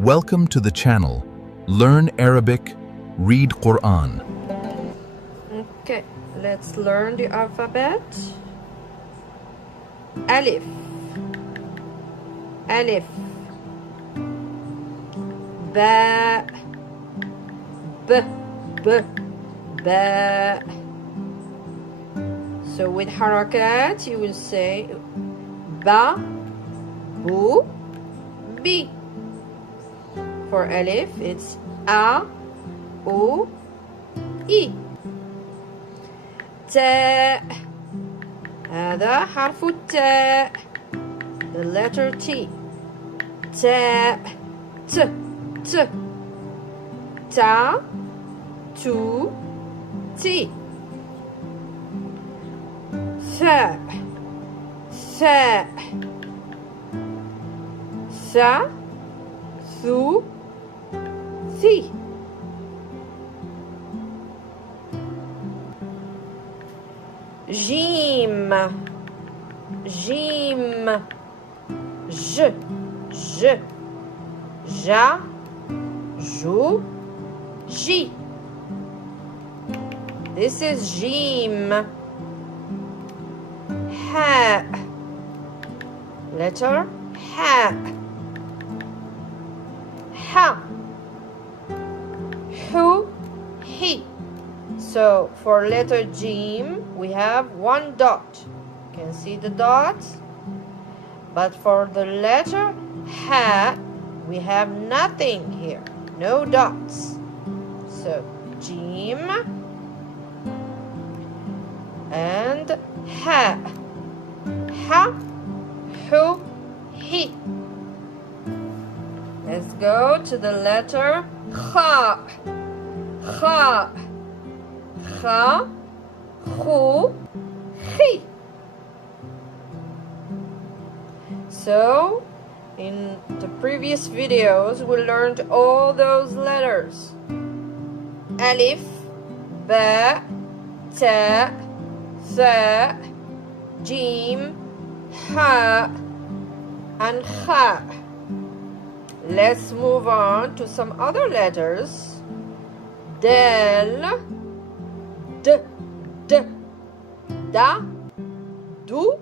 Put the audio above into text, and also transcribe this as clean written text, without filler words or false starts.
Welcome to the channel. Learn Arabic, read Quran. Okay, let's learn the alphabet. Alif. Alif. Ba. B. B. Ba. So with harakat, you will say ba, bu, bi. For alif, it's a, u, i. تاء. هذا حرف التاء. The letter T. تاء. T. T. تا. تو. تي. ثاء. ثاء. ثا. ثو. ثي. جيم. جيم. ج. ج. جا. جو. جي. This is جيم. حاء. Letter حاء. ح. حو. حي. So for letter Jim, we have one dot. You can see the dot. But for the letter Ha, we have nothing here. No dots. So Jim and Ha. Ha, Hu, Hi. Let's go to the letter Kha. Kha. Kha, Khu, Chi. So, in the previous videos, we learned all those letters. Alif, Ba, Ta, Tha, Jim, Ha, and Kha. Let's move on to some other letters. Dal, D, Da, Du,